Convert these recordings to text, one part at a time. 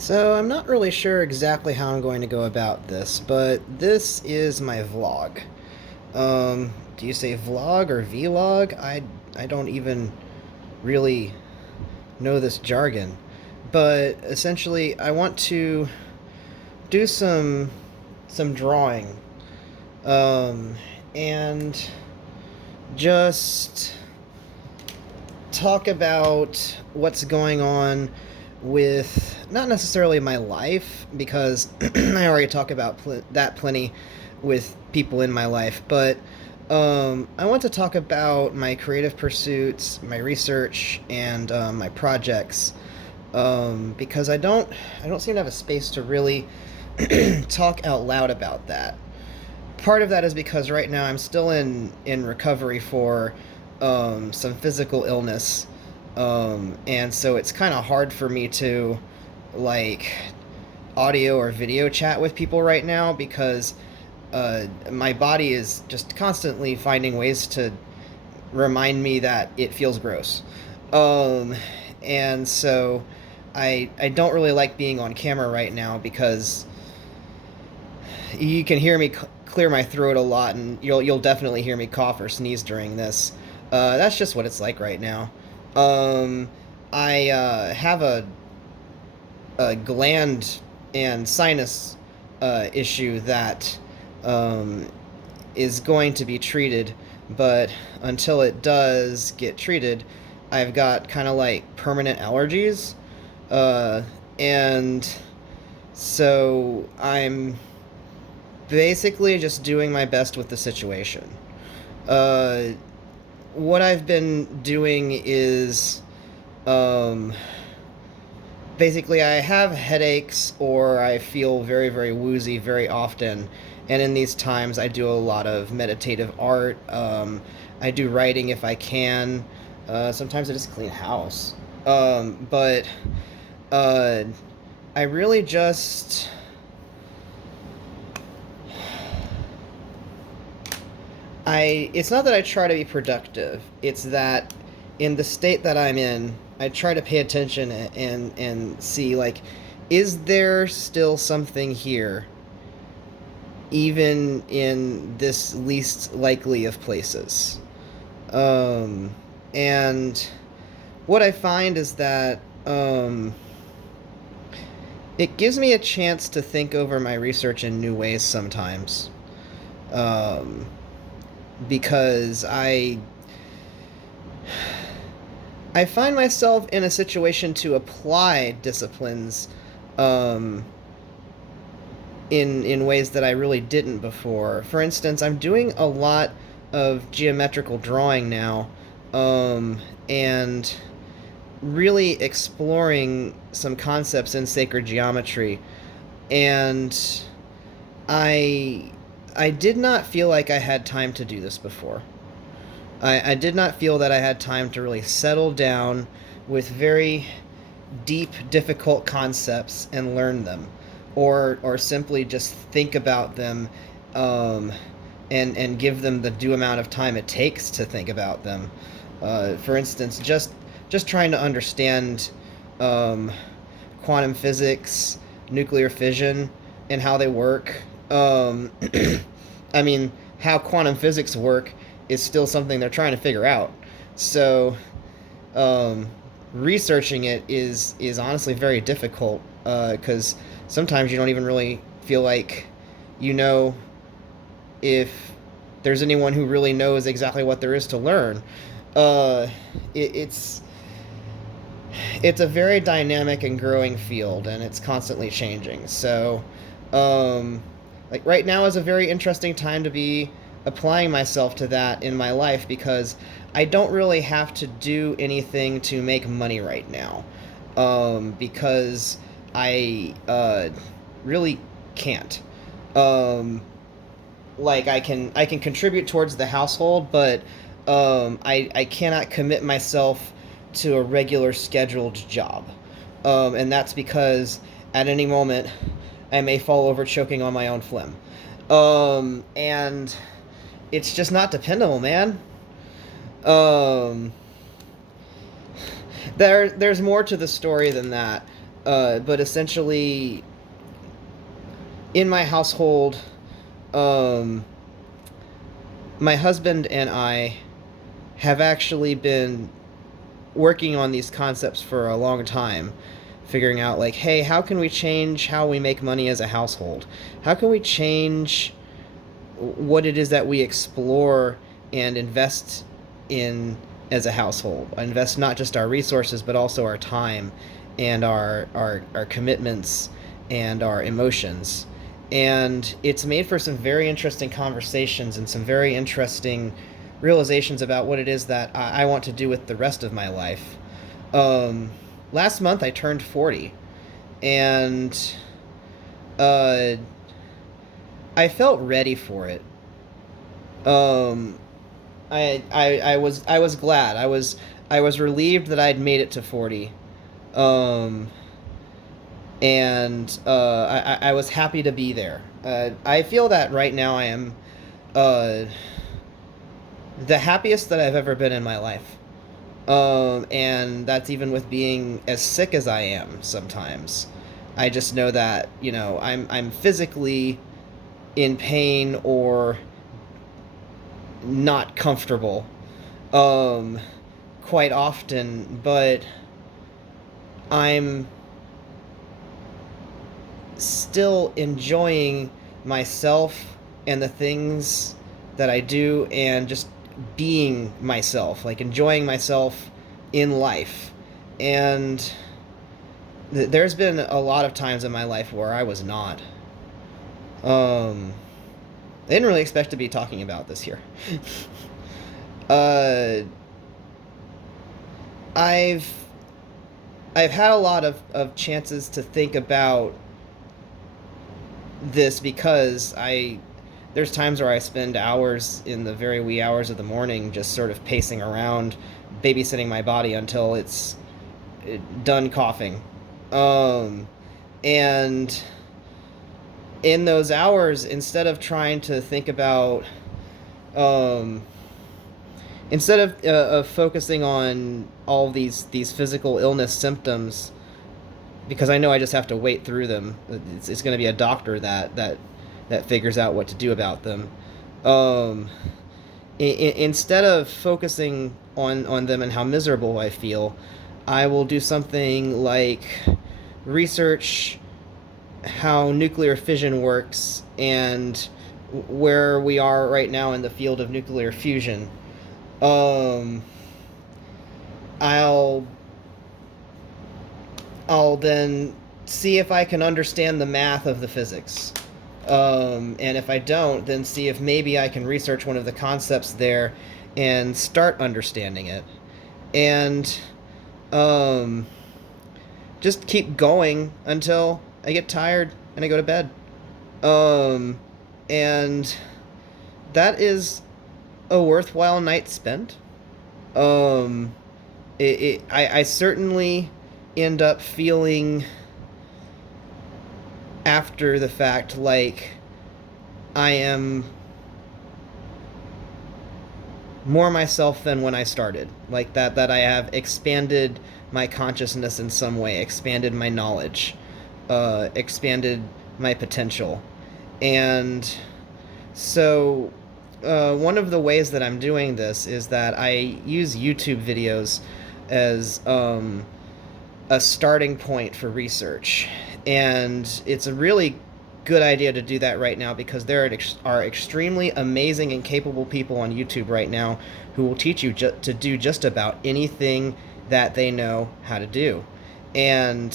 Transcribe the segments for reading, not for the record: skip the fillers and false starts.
So I'm not really sure exactly how I'm going to go about this, but this is my vlog. Do you say vlog or vlog? I don't even really know this jargon. But essentially I want to do some drawing. Um and just talk about what's going on with not necessarily my life because I already talk about that plenty with people in my life, but I want to talk about my creative pursuits, my research, and my projects because I don't seem to have a space to really talk out loud about that. Part of that is because right now I'm still in recovery for some physical illness, and so it's kind of hard for me to like audio or video chat with people right now because my body is just constantly finding ways to remind me that it feels gross. Um, and so I don't really like being on camera right now because you can hear me clear my throat a lot, and you'll definitely hear me cough or sneeze during this. That's just what it's like right now. Um, I have a gland and sinus issue that um, is going to be treated, but until it does get treated, I've got kind of like permanent allergies, uh, and so I'm basically just doing my best with the situation. Uh, what I've been doing is um, basically I have headaches or I feel very, very woozy very often. And in these times, I do a lot of meditative art. I do writing if I can. Sometimes I just clean house. But uh, I really just it's not that I try to be productive. It's that in the state that I'm in, I try to pay attention and see like is there still something here even in this least likely of places. Um and what I find is that it gives me a chance to think over my research in new ways sometimes. Um because I find myself in a situation to apply disciplines um, in ways that I really didn't before. For instance, I'm doing a lot of geometrical drawing now, and really exploring some concepts in sacred geometry. And I I did not feel like I had time to do this before. I did not feel that I had time to really settle down with very deep, difficult concepts and learn them, or simply just think about them, um, and give them the due amount of time it takes to think about them. For instance, just trying to understand um, quantum physics, nuclear fission, and how they work. I mean, how quantum physics work is still something they're trying to figure out. So, um, researching it is honestly very difficult because sometimes you don't even really feel like you know if there's anyone who really knows exactly what there is to learn. Uh, it's it's a very dynamic and growing field, and it's constantly changing. So, um, like right now is a very interesting time to be applying myself to that in my life because I don't really have to do anything to make money right now, because I really can't. Um, like I can contribute towards the household, but I cannot commit myself to a regular scheduled job, and that's because at any moment I may fall over choking on my own phlegm, and it's just not dependable, man. Um, there's more to the story than that. But essentially, in my household, um, my husband and I have actually been working on these concepts for a long time, figuring out like, hey, how can we change how we make money as a household? How can we change what it is that we explore and invest in as a household? Invest not just our resources but also our time and our commitments and our emotions. And it's made for some very interesting conversations and some very interesting realizations about what it is that I want to do with the rest of my life. Um, Last month I turned 40, and uh, I felt ready for it. Um, I was glad. I was relieved that I'd made it to 40. Um, and I was happy to be there. I feel that right now I am uh, the happiest that I've ever been in my life. And that's even with being as sick as I am sometimes. I just know that, I'm physically in pain or not comfortable um, quite often, but I'm still enjoying myself and the things that I do and just being myself, like enjoying myself in life. And there's been a lot of times in my life where I was not. I didn't really expect to be talking about this here. uh, I've I've had a lot of chances to think about this because there's times where I spend hours in the very wee hours of the morning just sort of pacing around, babysitting my body until it's done coughing. Um, and in those hours, instead of trying to think about, um, instead of focusing on all these physical illness symptoms, because I know I just have to wait through them. It's going to be a doctor that figures out what to do about them. Um, Instead of focusing on them and how miserable I feel, I will do something like research how nuclear fission works and where we are right now in the field of nuclear fusion. Um, I'll I'll then see if I can understand the math of the physics. And if I don't, then see if maybe I can research one of the concepts there and start understanding it. And um, just keep going until I get tired and I go to bed. Um, and that is a worthwhile night spent. Um, I certainly end up feeling after the fact like I am more myself than when I started. Like that I have expanded my consciousness in some way, expanded my knowledge, expanded my potential. And so one of the ways that I'm doing this is that I use YouTube videos as a starting point for research. And it's a really good idea to do that right now because there are extremely amazing and capable people on YouTube right now who will teach you to do just about anything that they know how to do. And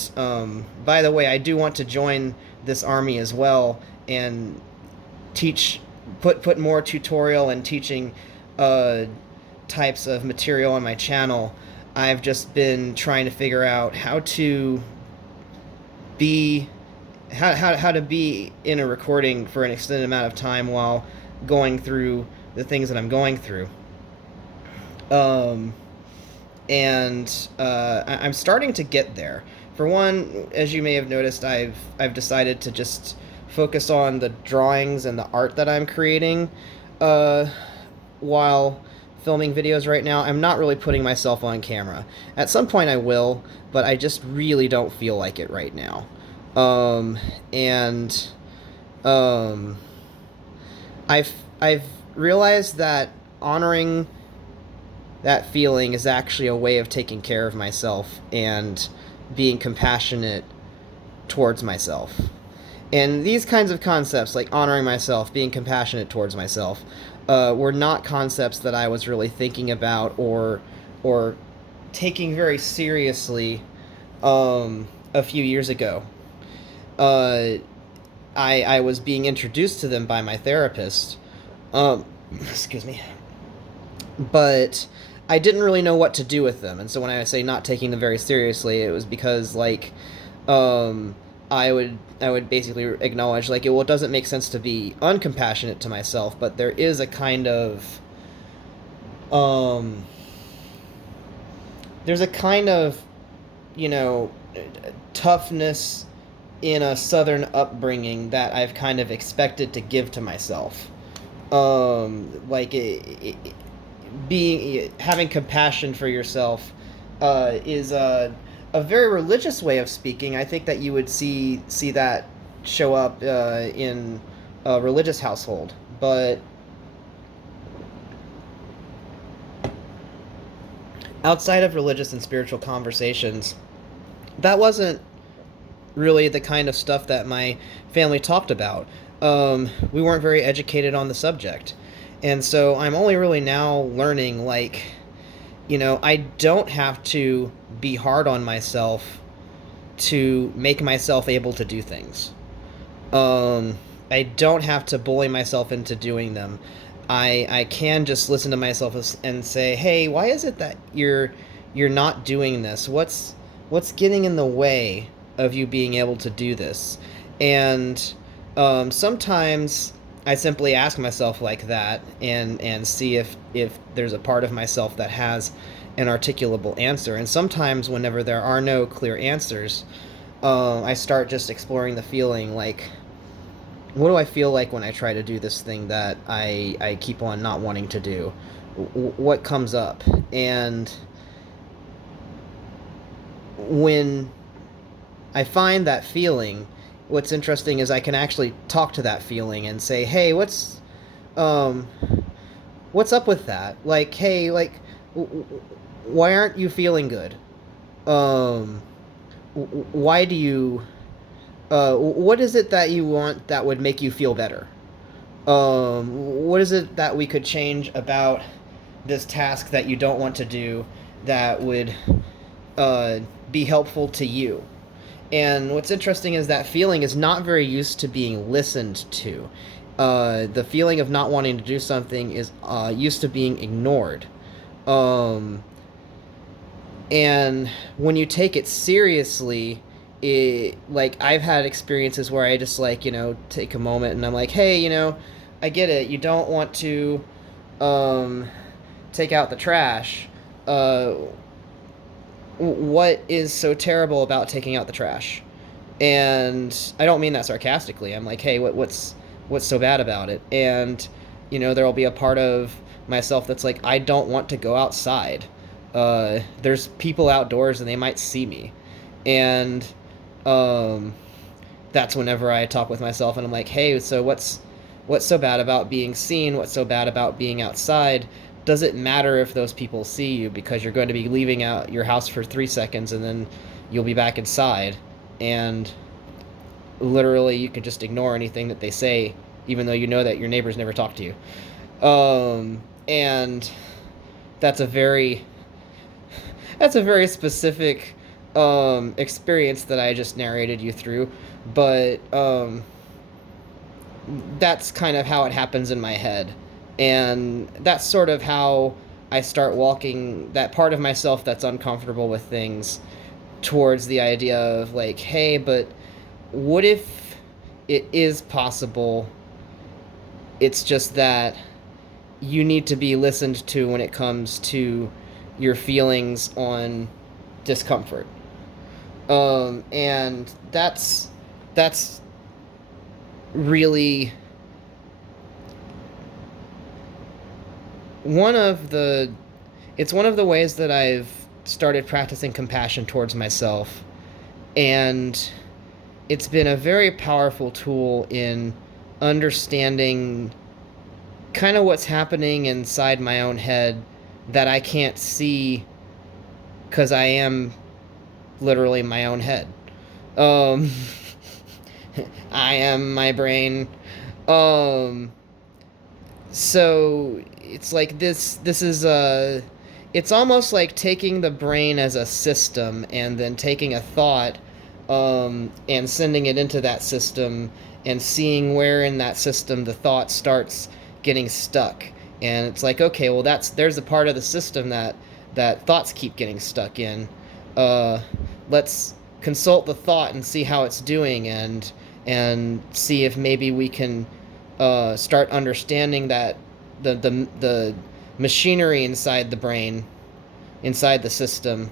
by the way, I do want to join this army as well and teach, put more tutorial and teaching types of material on my channel. I've just been trying to figure out how to be how to be in a recording for an extended amount of time while going through the things that I'm going through. And I'm starting to get there. For one, as you may have noticed, I've decided to just focus on the drawings and the art that I'm creating, while filming videos right now. I'm not really putting myself on camera. At some point I will, but I just really don't feel like it right now. Um, and um, I've realized that honoring that feeling is actually a way of taking care of myself and being compassionate towards myself. And these kinds of concepts, like honoring myself, being compassionate towards myself, were not concepts that I was really thinking about or taking very seriously a few years ago. Uh, I was being introduced to them by my therapist. Excuse me. But I didn't really know what to do with them, and so when I say not taking them very seriously, it was because like um, I would basically acknowledge like well, it doesn't make sense to be uncompassionate to myself, but there is a kind of um, there's a kind of you know toughness in a southern upbringing that I've kind of expected to give to myself. Like being having compassion for yourself is a very religious way of speaking. I think that you would see that show up in a religious household, but outside of religious and spiritual conversations, that wasn't really the kind of stuff that my family talked about. We weren't very educated on the subject. And so I'm only really now learning, like, I don't have to be hard on myself to make myself able to do things. I don't have to bully myself into doing them. I can just listen to myself and say, "Hey, why is it that you're not doing this? What's getting in the way of you being able to do this?" And sometimes I simply ask myself like that and see if there's a part of myself that has an articulable answer. And sometimes, whenever there are no clear answers, I start just exploring the feeling like, what do I feel like when I try to do this thing that I keep on not wanting to do? What comes up? And when I find that feeling, what's interesting is I can actually talk to that feeling and say, "Hey, um, what's up with that? Like, hey, like, why aren't you feeling good? Um, why do you? What is it that you want that would make you feel better? What is it that we could change about this task that you don't want to do that would uh, be helpful to you?" And what's interesting is that feeling is not very used to being listened to. The feeling of not wanting to do something is used to being ignored. Um, and when you take it seriously, like I've had experiences where I just like take a moment and I'm like, hey, I get it. You don't want to um, take out the trash. Uh, what is so terrible about taking out the trash? And I don't mean that sarcastically. I'm like, hey, what's so bad about it? And there'll be a part of myself that's like, I don't want to go outside. There's people outdoors and they might see me, and um, that's whenever I talk with myself and I'm like, hey, so what's so bad about being seen? What's so bad about being outside? Does it matter if those people see you, because you're going to be leaving out your house for 3 seconds and then you'll be back inside, and literally you can just ignore anything that they say, even though you know that your neighbors never talk to you. And that's a very specific experience that I just narrated you through, but that's kind of how it happens in my head. And that's sort of how I start walking that part of myself that's uncomfortable with things towards the idea of like, hey, but what if it is possible? It's just that you need to be listened to when it comes to your feelings on discomfort. And that's really one of the it's one of the ways that I've started practicing compassion towards myself, and it's been a very powerful tool in understanding kind of what's happening inside my own head that I can't see because I am literally my own head. Um, I am my brain. Um, so it's like this is it's almost like taking the brain as a system and then taking a thought and sending it into that system and seeing where in that system the thought starts getting stuck. And it's like, okay, well, there's a part of the system that thoughts keep getting stuck in. uh, let's consult the thought and see how it's doing, and see if maybe we can start understanding that the machinery inside the brain, inside the system,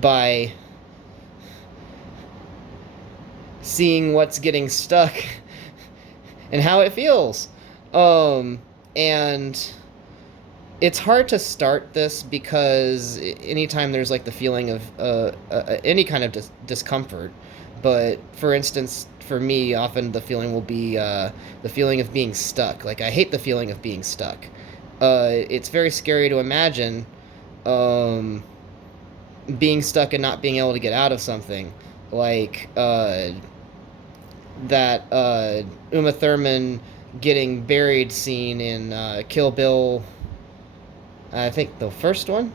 by seeing what's getting stuck and how it feels. And it's hard to start this because anytime there's like the feeling of any kind of discomfort. But for instance, for me, often the feeling will be the feeling of being stuck. Like, I hate the feeling of being stuck. It's very scary to imagine um, being stuck and not being able to get out of something. Like that Uma Thurman getting buried scene in Kill Bill, I think the first one,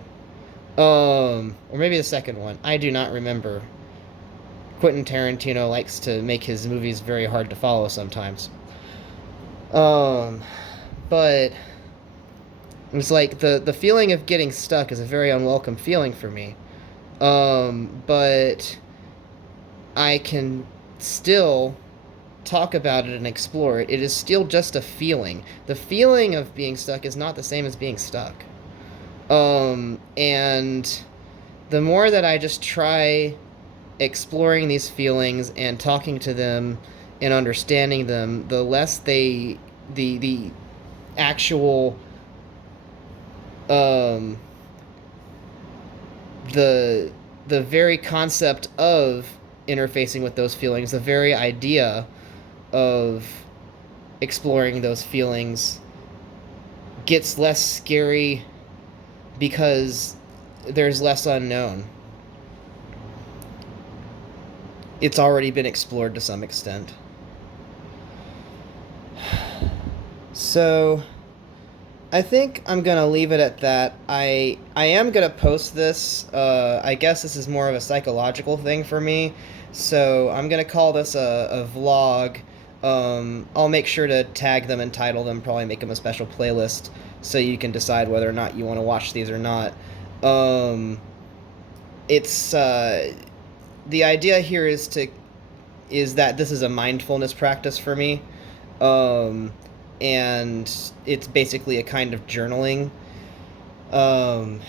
or maybe the second one. I do not remember. Quentin Tarantino likes to make his movies very hard to follow sometimes. Um, but it's like the feeling of getting stuck is a very unwelcome feeling for me. But I can still talk about it and explore it. It is still just a feeling. The feeling of being stuck is not the same as being stuck. And the more that I just try exploring these feelings and talking to them and understanding them, the less the actual um the the very concept of interfacing with those feelings, the very idea of exploring those feelings gets less scary because there's less unknown. It's already been explored to some extent. So I think I'm gonna leave it at that. I am gonna post this. I guess this is more of a psychological thing for me, so I'm gonna call this a vlog. I'll make sure to tag them and title them. Probably make them a special playlist so you can decide whether or not you want to watch these or not. It's the idea here is that this is a mindfulness practice for me. Um, and it's basically a kind of journaling. Um,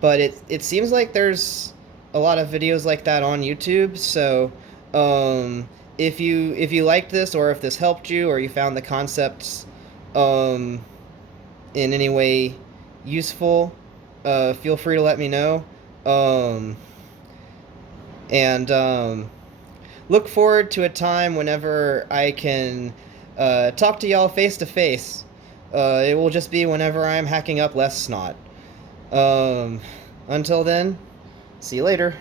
but it seems like there's a lot of videos like that on YouTube. So if you liked this, or if this helped you, or you found the concepts um, in any way useful, feel free to let me know. Um, and look forward to a time whenever I can talk to y'all face to face. It will just be whenever I'm hacking up less snot. Until then, see you later.